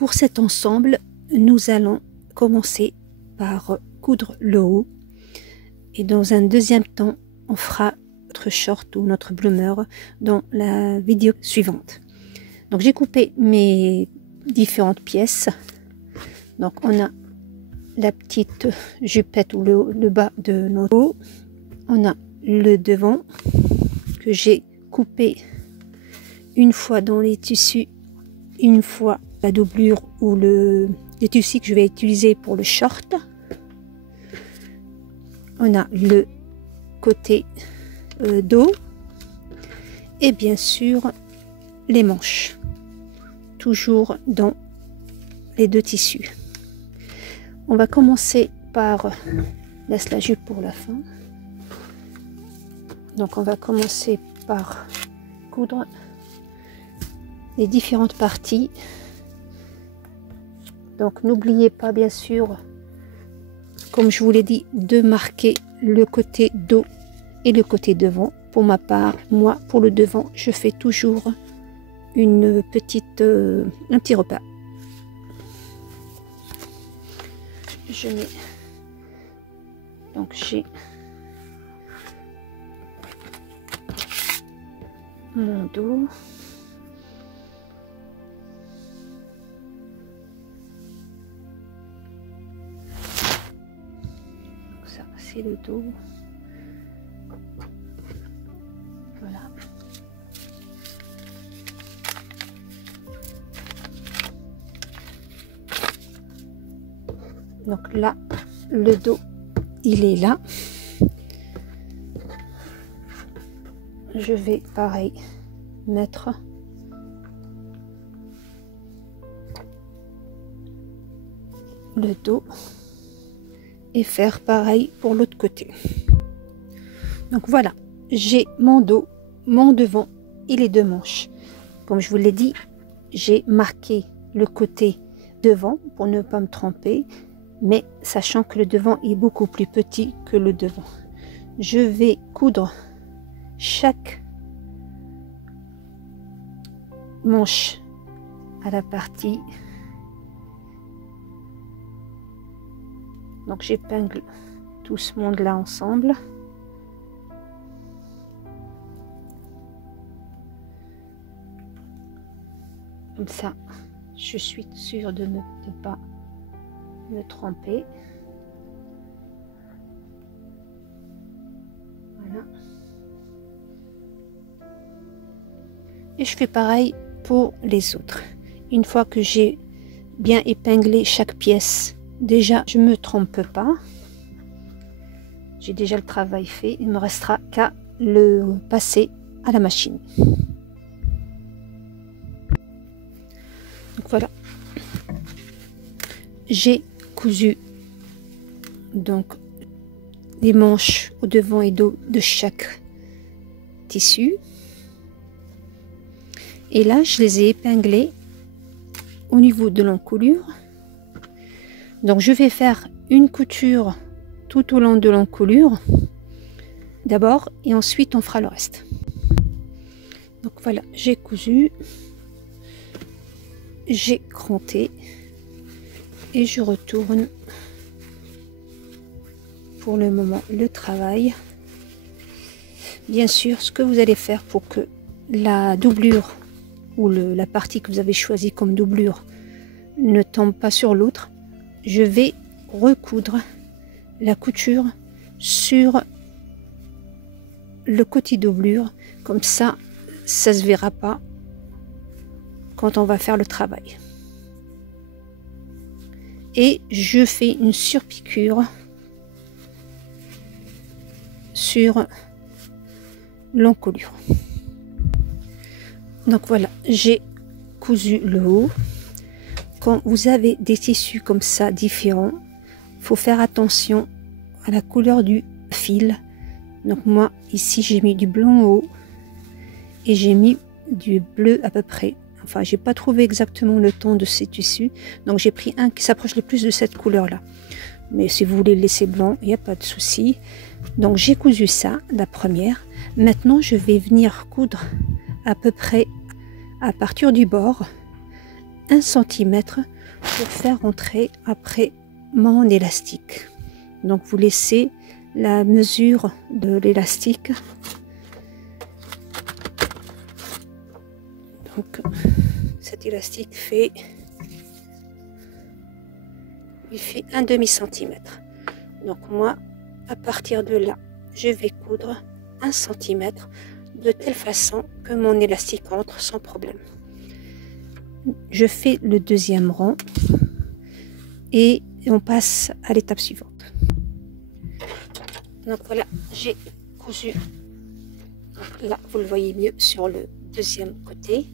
pour cet ensemble, nous allons commencer par coudre le haut et dans un deuxième temps, on fera notre short ou notre bloomer dans la vidéo suivante. Donc j'ai coupé mes différentes pièces. Donc on a la petite jupette ou le bas de notre haut. On a le devant que j'ai coupé une fois dans les tissus, une fois la doublure ou les tissus que je vais utiliser pour le short. On a le côté dos et bien sûr les manches, toujours dans les deux tissus. On va commencer par, laisse la jupe pour la fin. Donc on va commencer par coudre les différentes parties. Donc n'oubliez pas bien sûr, comme je vous l'ai dit, de marquer le côté dos et le côté devant. Pour ma part, moi pour le devant, je fais toujours un petit repas. Je mets, donc j'ai mon dos, ça c'est le dos, voilà. Donc là, le dos, il est là. Je vais pareil mettre le dos et faire pareil pour l'autre côté. Donc voilà, j'ai mon dos, mon devant et les deux manches. Comme je vous l'ai dit, j'ai marqué le côté devant pour ne pas me tromper, mais sachant que le devant est beaucoup plus petit que le devant. Je vais coudre chaque manche à la partie. Donc j'épingle tout ce monde là ensemble. Comme ça, je suis sûre de ne pas me tromper. Voilà. Et je fais pareil pour les autres. Une fois que j'ai bien épinglé chaque pièce, déjà je me trompe pas. J'ai déjà le travail fait. Il me restera qu'à le passer à la machine. Donc voilà. J'ai cousu donc les manches au devant et dos de chaque tissu. Et là, je les ai épinglés au niveau de l'encolure. Donc, je vais faire une couture tout au long de l'encolure d'abord et ensuite on fera le reste. Donc voilà, j'ai cousu, j'ai cranté et je retourne pour le moment le travail. Bien sûr, ce que vous allez faire pour que la doublure ou la partie que vous avez choisie comme doublure ne tombe pas sur l'autre, je vais recoudre la couture sur le côté doublure, comme ça ça se verra pas quand on va faire le travail. Et je fais une surpiqûre sur l'encolure. Donc voilà, j'ai cousu le haut. Quand vous avez des tissus comme ça différents, il faut faire attention à la couleur du fil. Donc moi ici j'ai mis du blanc haut et j'ai mis du bleu à peu près. Enfin, j'ai pas trouvé exactement le ton de ces tissus, donc j'ai pris un qui s'approche le plus de cette couleur là. Mais si vous voulez le laisser blanc, il n'y a pas de souci. Donc j'ai cousu ça, la première. Maintenant je vais venir coudre à peu près à partir du bord 1 centimètre pour faire entrer après mon élastique. Donc vous laissez la mesure de l'élastique. Donc cet élastique fait, il fait un demi-centimètre. Donc moi, à partir de là, je vais coudre 1 centimètre de telle façon que mon élastique entre sans problème. Je fais le deuxième rang et on passe à l'étape suivante. Donc voilà, j'ai cousu. Donc là, vous le voyez mieux sur le deuxième côté.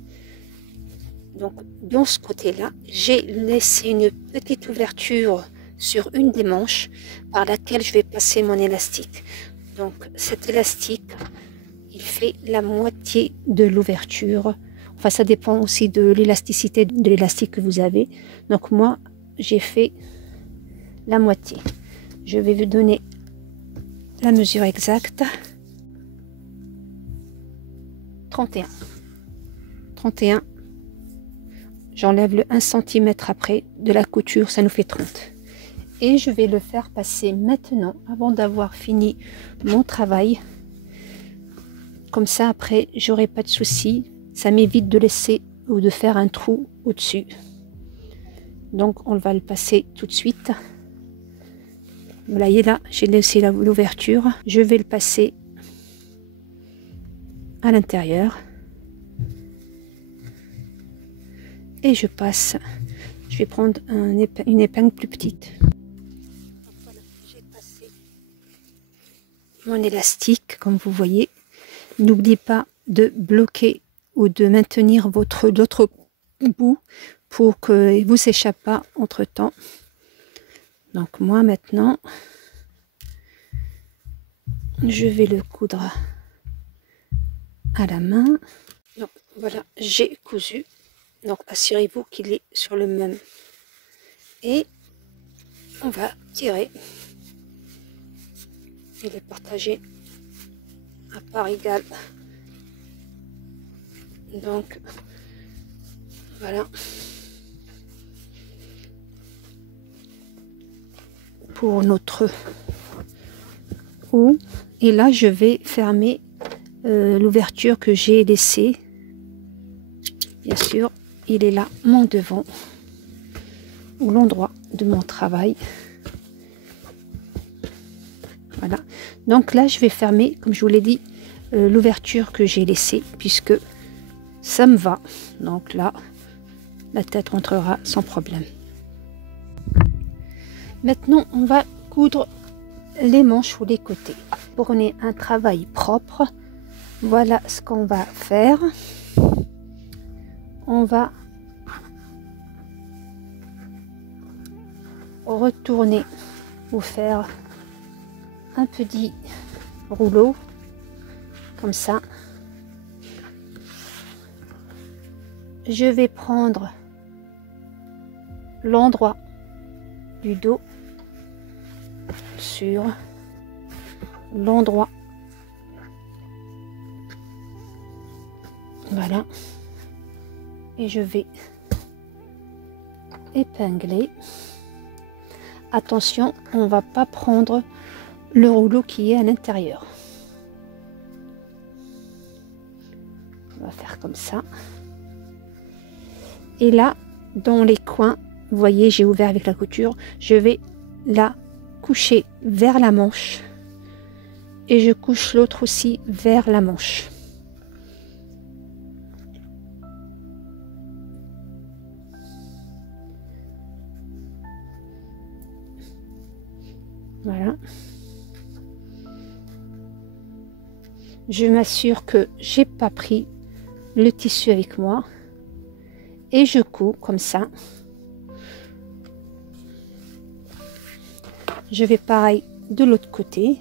Donc dans ce côté-là, j'ai laissé une petite ouverture sur une des manches par laquelle je vais passer mon élastique. Donc cet élastique, il fait la moitié de l'ouverture. Enfin, ça dépend aussi de l'élasticité de l'élastique que vous avez. Donc moi, j'ai fait la moitié. Je vais vous donner la mesure exacte. 31. 31. J'enlève le 1 cm après de la couture, ça nous fait 30. Et je vais le faire passer maintenant, avant d'avoir fini mon travail. Comme ça, après, j'aurai pas de souci. Ça m'évite de laisser ou de faire un trou au-dessus. Donc, on va le passer tout de suite. Vous voyez là, j'ai laissé l'ouverture. Je vais le passer à l'intérieur. Et je passe. Je vais prendre une épingle plus petite. Voilà, j'ai passé mon élastique, comme vous voyez. N'oubliez pas de bloquer ou de maintenir l'autre bout pour que vous s'échappe pas entre temps. Donc moi maintenant, je vais le coudre à la main. Donc voilà, j'ai cousu. Donc assurez-vous qu'il est sur le même. Et on va tirer. Il est partagé à part égale. Donc voilà. Pour notre haut. Et là, je vais fermer l'ouverture que j'ai laissée. Bien sûr, il est là, mon devant, ou l'endroit de mon travail. Voilà. Donc là, je vais fermer, comme je vous l'ai dit, l'ouverture que j'ai laissée, puisque ça me va. Donc là, la tête rentrera sans problème. Maintenant, on va coudre les manches ou les côtés. Pour qu'on ait un travail propre, voilà ce qu'on va faire. On va retourner ou faire un petit rouleau comme ça. Je vais prendre l'endroit du dos sur l'endroit, voilà, et je vais épingler. Attention, on va pas prendre le rouleau qui est à l'intérieur. On va faire comme ça. Et là, dans les coins, vous voyez, j'ai ouvert avec la couture, je vais la coucher vers la manche et je couche l'autre aussi vers la manche. Voilà. Je m'assure que j'ai pas pris le tissu avec moi et je couds comme ça. Je vais pareil de l'autre côté.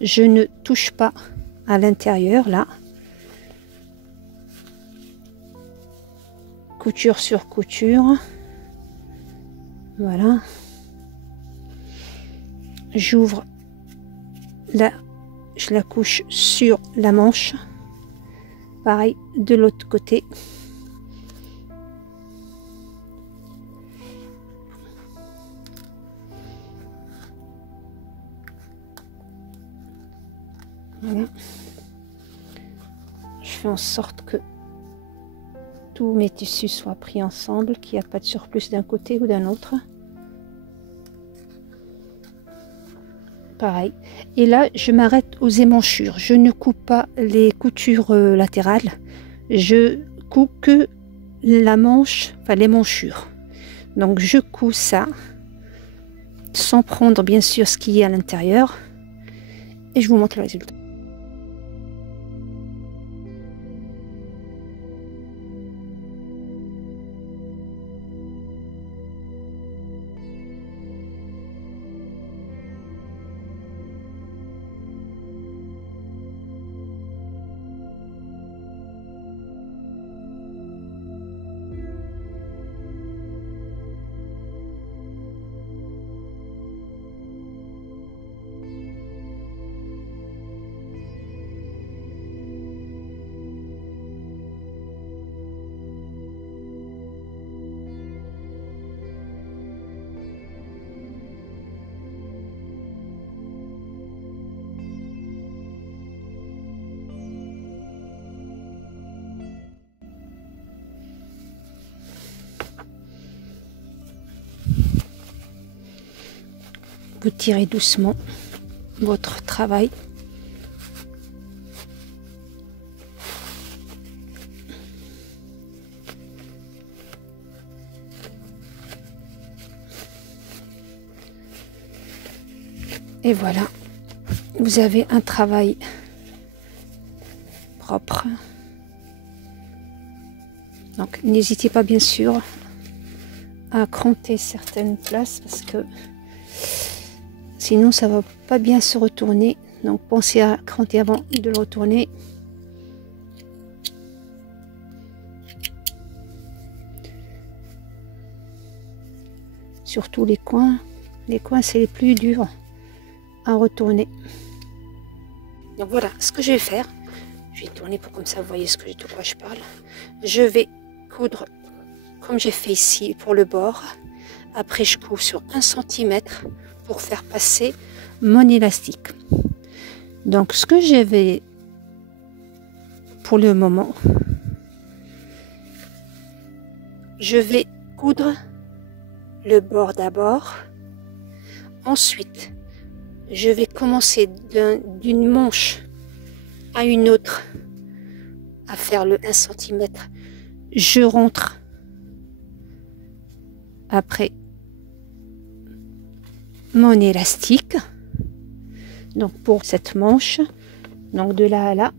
Je ne touche pas à l'intérieur là. Couture sur couture. Voilà. J'ouvre là, je la couche sur la manche. Pareil de l'autre côté. Voilà. Je fais en sorte que tous mes tissus soient pris ensemble, qu'il n'y a pas de surplus d'un côté ou d'un autre. Pareil. Et là, je m'arrête aux émanchures. Je ne coupe pas les coutures latérales. Je couds que la manche, enfin les manchures. Donc je couds ça, sans prendre bien sûr ce qu'il y a à l'intérieur. Et je vous montre le résultat. Vous tirez doucement votre travail. Et voilà, vous avez un travail propre. Donc n'hésitez pas bien sûr à cranter certaines places parce que sinon ça va pas bien se retourner. Donc pensez à cranter avant de le retourner. Surtout les coins. Les coins c'est les plus durs à retourner. Donc voilà ce que je vais faire. Je vais tourner pour comme ça vous voyez de quoi je parle. Je vais coudre comme j'ai fait ici pour le bord. Après je couds sur 1 cm pour faire passer mon élastique. Donc ce que je vais pour le moment, je vais coudre le bord d'abord. Ensuite je vais commencer d'une manche à une autre à faire le 1 cm. Je rentre après mon élastique, donc pour cette manche, donc de là à là,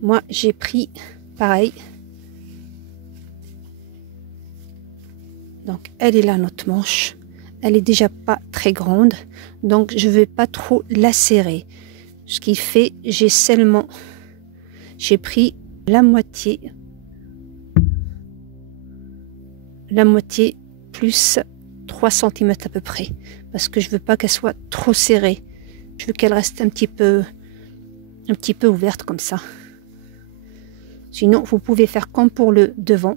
moi j'ai pris pareil, donc elle est là notre manche, elle est déjà pas très grande, donc je vais pas trop la serrer, ce qui fait j'ai pris la moitié plus 3 cm à peu près, parce que je veux pas qu'elle soit trop serrée, je veux qu'elle reste un petit peu ouverte comme ça. Sinon vous pouvez faire comme pour le devant,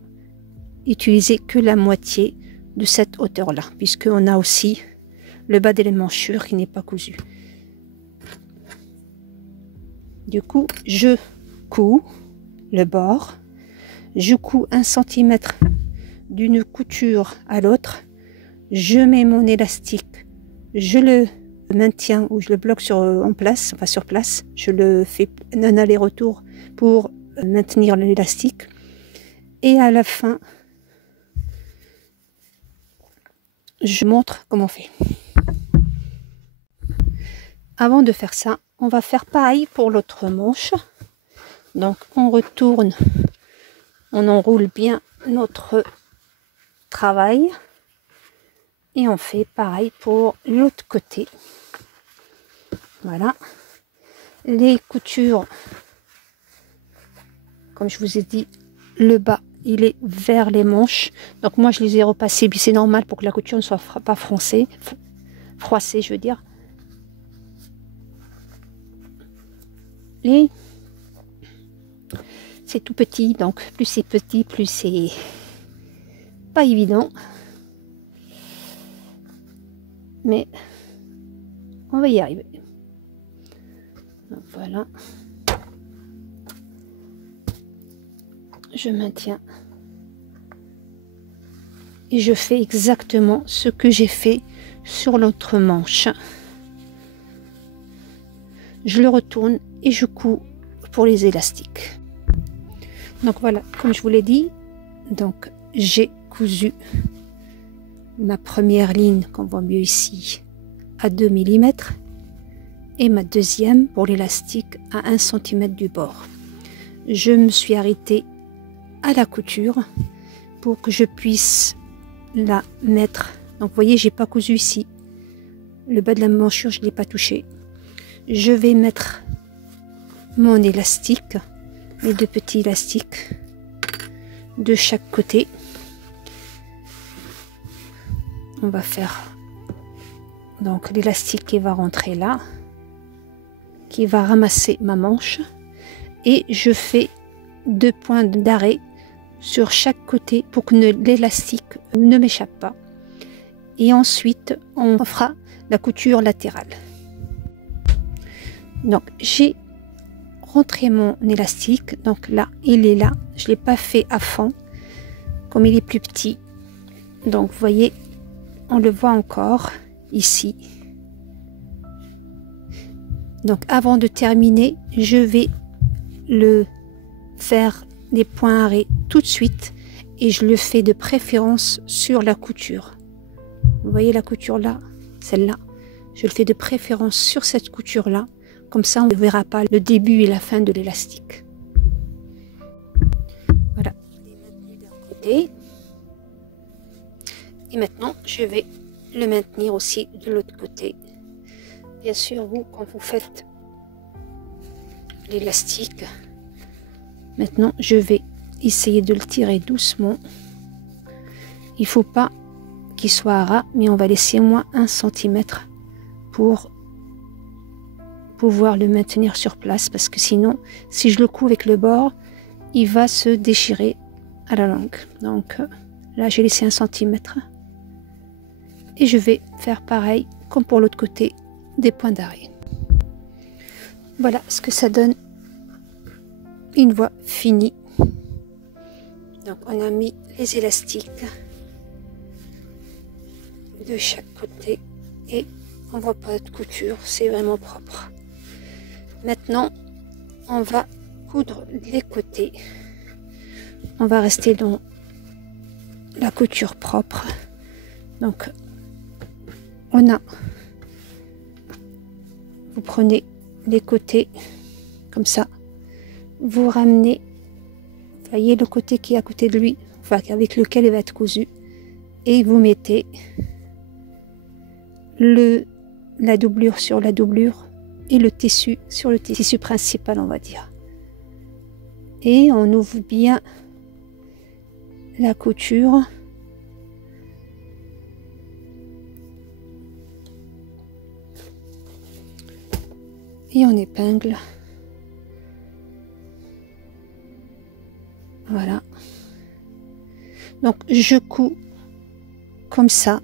utiliser que la moitié de cette hauteur là, puisque on a aussi le bas de l'émanchure qui n'est pas cousu. Du coup je couds le bord, je couds 1 cm d'une couture à l'autre, je mets mon élastique, je le maintiens ou je le bloque en place, enfin sur place, je le fais un aller-retour pour maintenir l'élastique, et à la fin je montre comment on fait. Avant de faire ça, on va faire pareil pour l'autre manche. Donc on retourne, on enroule bien notre travail et on fait pareil pour l'autre côté. Voilà, les coutures, comme je vous ai dit, le bas il est vers les manches, donc moi je les ai repassés, c'est normal pour que la couture ne soit pas froissée je veux dire. Et c'est tout petit, donc plus c'est petit, plus c'est pas évident. Mais on va y arriver. Donc, voilà. Je maintiens. Et je fais exactement ce que j'ai fait sur l'autre manche. Je le retourne et je couds pour les élastiques. Donc voilà, comme je vous l'ai dit, donc j'ai cousu ma première ligne qu'on voit mieux ici à 2 mm et ma deuxième pour l'élastique à 1 cm du bord. Je me suis arrêtée à la couture pour que je puisse la mettre. Donc vous voyez, j'ai pas cousu ici. Le bas de la manchure, je ne l'ai pas touché. Je vais mettre mon élastique, mes 2 petits élastiques de chaque côté. On va faire donc l'élastique qui va rentrer là, qui va ramasser ma manche, et je fais 2 points d'arrêt sur chaque côté pour que l'élastique ne m'échappe pas. Et ensuite, on fera la couture latérale. Donc, j'ai rentré mon élastique. Donc là, il est là. Je ne l'ai pas fait à fond, comme il est plus petit. Donc, vous voyez, on le voit encore ici. Donc, avant de terminer, je vais le faire des points arrêts tout de suite et je le fais de préférence sur la couture. Vous voyez la couture là, celle-là, je le fais de préférence sur cette couture là, comme ça on ne verra pas le début et la fin de l'élastique. Voilà, d'un côté. Et maintenant je vais le maintenir aussi de l'autre côté. Bien sûr, vous, quand vous faites l'élastique, maintenant, je vais essayer de le tirer doucement. Il ne faut pas qu'il soit ras, mais on va laisser au moins 1 cm pour pouvoir le maintenir sur place. Parce que sinon, si je le couds avec le bord, il va se déchirer à la longue. Donc là, j'ai laissé 1 cm. Et je vais faire pareil comme pour l'autre côté, des points d'arrêt. Voilà ce que ça donne une fois fini. Donc on a mis les élastiques de chaque côté et on voit pas de couture, c'est vraiment propre. Maintenant on va coudre les côtés. On va rester dans la couture propre. Donc on a, vous prenez les côtés comme ça, vous ramenez, voyez le côté qui est à côté de lui, enfin avec lequel il va être cousu, et vous mettez la doublure sur la doublure et le tissu sur le tissu principal, on va dire. Et on ouvre bien la couture. Et on épingle. Voilà. Donc je couds comme ça.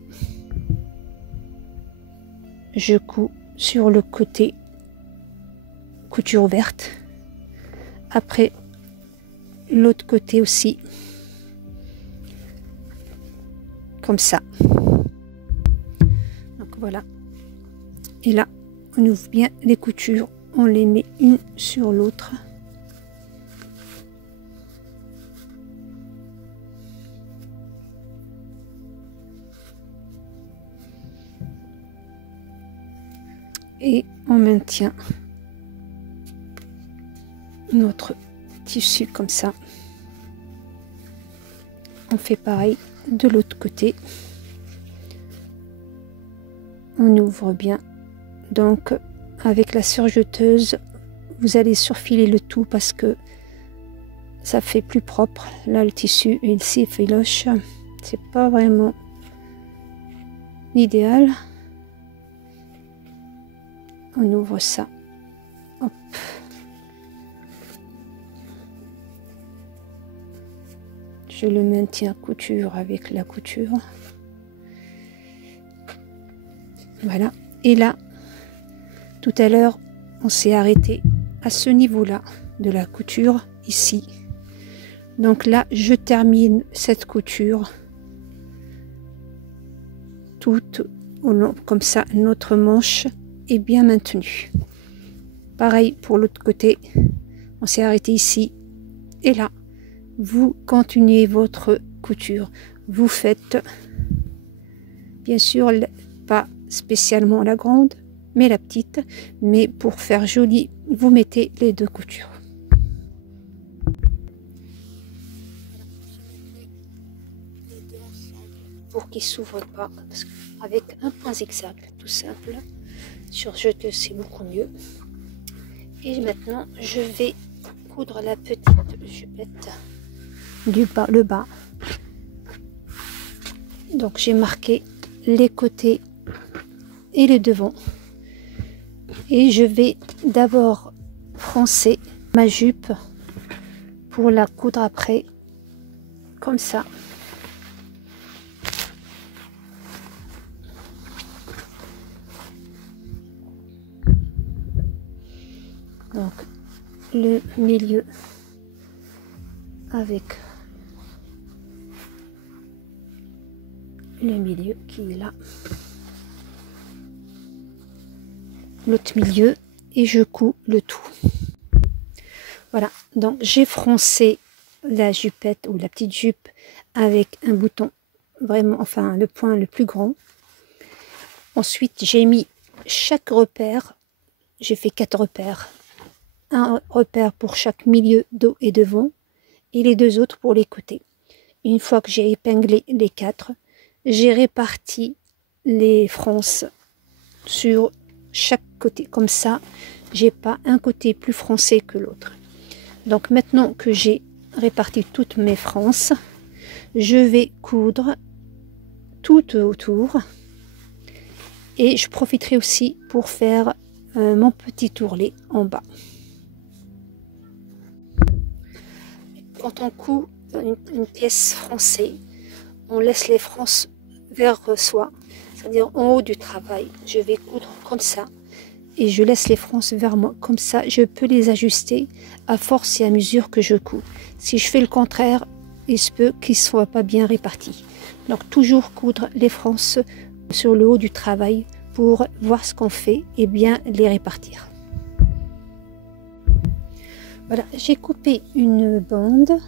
Je couds sur le côté couture verte. Après l'autre côté aussi. Comme ça. Donc voilà. Et là, on ouvre bien les coutures, on les met une sur l'autre. Et on maintient notre tissu comme ça. On fait pareil de l'autre côté. On ouvre bien. Donc avec la surjeteuse, vous allez surfiler le tout parce que ça fait plus propre. Là le tissu il s'effiloche, c'est pas vraiment l'idéal. On ouvre ça, hop. Je le maintiens couture avec la couture. Voilà. Et là, tout à l'heure, on s'est arrêté à ce niveau-là de la couture, ici. Donc là, je termine cette couture toute au long, comme ça, notre manche est bien maintenue. Pareil pour l'autre côté, on s'est arrêté ici. Et là, vous continuez votre couture. Vous faites, bien sûr, pas spécialement la grande, mais la petite. Mais pour faire joli, vous mettez les deux coutures. Pour qu'ils ne s'ouvrent pas, parce qu'avec un point zigzag, tout simple, sur jeteuse, c'est beaucoup mieux. Et maintenant, je vais coudre la petite jupette du bas, le bas. Donc j'ai marqué les côtés et le devant. Et je vais d'abord froncer ma jupe pour la coudre après, comme ça. Donc le milieu avec le milieu qui est là, l'autre milieu, et je couds le tout. Voilà, donc j'ai froncé la jupette ou la petite jupe avec un bouton vraiment, enfin le point le plus grand. Ensuite j'ai mis chaque repère, j'ai fait 4 repères, un repère pour chaque milieu, dos et devant, et les 2 autres pour les côtés. Une fois que j'ai épinglé les 4, j'ai réparti les fronces sur chaque côté. Comme ça, j'ai pas un côté plus froncé que l'autre. Donc maintenant que j'ai réparti toutes mes fronces, je vais coudre tout autour. Et je profiterai aussi pour faire mon petit ourlet en bas. Quand on coud une pièce froncée, on laisse les fronces vers soi, c'est-à-dire en haut du travail. Je vais coudre comme ça et je laisse les fronces vers moi. Comme ça, je peux les ajuster à force et à mesure que je couds. Si je fais le contraire, il se peut qu'ils ne soient pas bien répartis. Donc toujours coudre les fronces sur le haut du travail pour voir ce qu'on fait et bien les répartir. Voilà, j'ai coupé une bande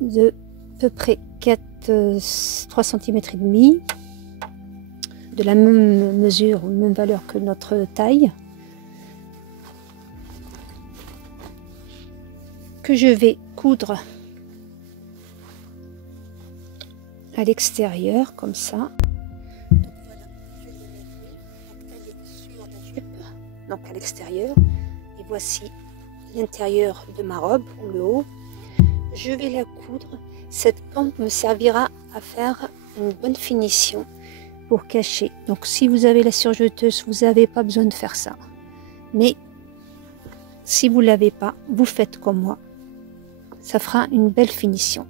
de à peu près 3 cm et demi, de la même mesure ou même valeur que notre taille, que je vais coudre à l'extérieur comme ça. Donc voilà, je vais mettre sur la jupe, donc à l'extérieur, et voici l'intérieur de ma robe ou le haut. Je vais la coudre. Cette bande me servira à faire une bonne finition pour cacher. Donc si vous avez la surjeteuse, vous n'avez pas besoin de faire ça. Mais si vous ne l'avez pas, vous faites comme moi. Ça fera une belle finition.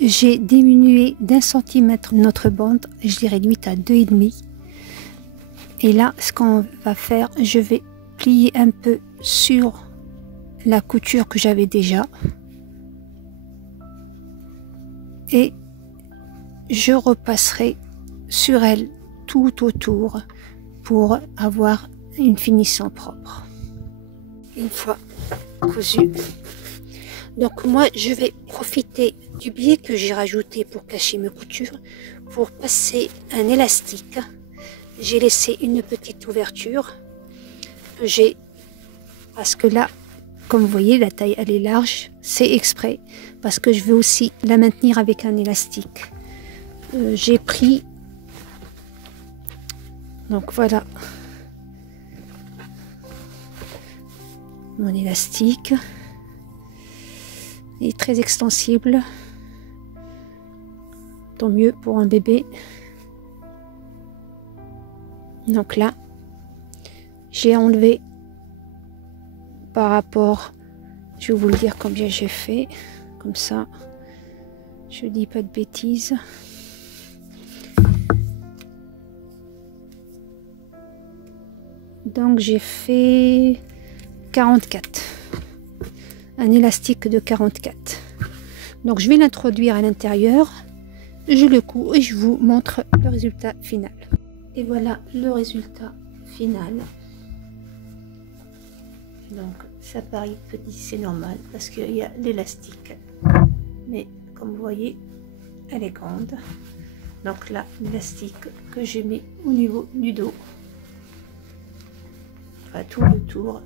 J'ai diminué d'1 centimètre notre bande, je l'ai réduite à 2,5. Et là, ce qu'on va faire, je vais plier un peu sur la couture que j'avais déjà. Et je repasserai sur elle tout autour pour avoir une finition propre. Une fois cousu. Donc moi, je vais profiter du biais que j'ai rajouté pour cacher mes coutures, pour passer un élastique. J'ai laissé une petite ouverture que j'ai, parce que là, comme vous voyez, la taille elle est large, c'est exprès, parce que je veux aussi la maintenir avec un élastique. J'ai pris, donc voilà, mon élastique. Il est très extensible, tant mieux pour un bébé. Donc là, j'ai enlevé par rapport, je vais vous le dire combien j'ai fait, comme ça je dis pas de bêtises. Donc j'ai fait 44. Un élastique de 44. Donc je vais l'introduire à l'intérieur. Je le couds et je vous montre le résultat final. Et voilà le résultat final. Donc ça paraît petit, c'est normal parce qu'il y a l'élastique. Mais comme vous voyez, elle est grande. Donc là, l'élastique que j'ai mis au niveau du dos. Enfin, tout le tour.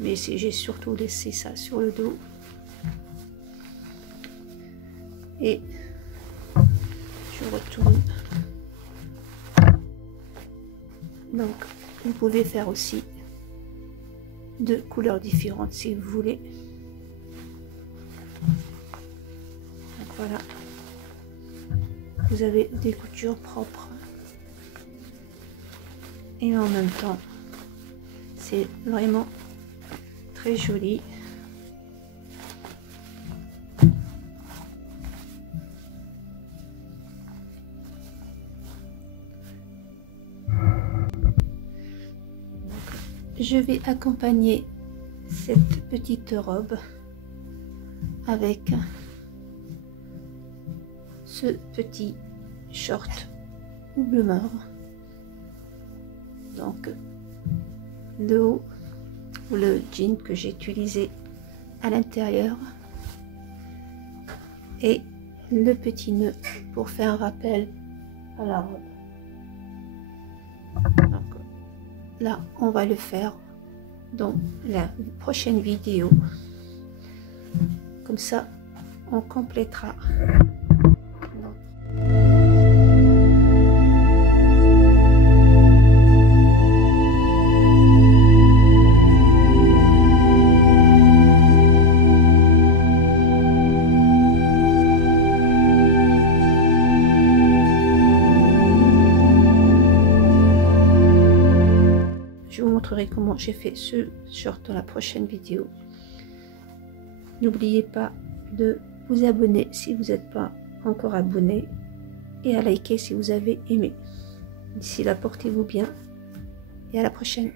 Mais j'ai surtout laissé ça sur le dos. Et je retourne. Donc, vous pouvez faire aussi de couleurs différentes si vous voulez. Donc voilà. Vous avez des coutures propres. Et en même temps, c'est vraiment très joli. Je vais accompagner cette petite robe avec ce petit short ou bloomer. Donc le haut ou le jean que j'ai utilisé à l'intérieur et le petit nœud pour faire un rappel à la robe. Donc là on va le faire dans la prochaine vidéo, comme ça on complétera. Je vous montrerai comment j'ai fait ce short dans la prochaine vidéo. N'oubliez pas de vous abonner si vous n'êtes pas encore abonné et à liker si vous avez aimé. D'ici là, portez-vous bien et à la prochaine.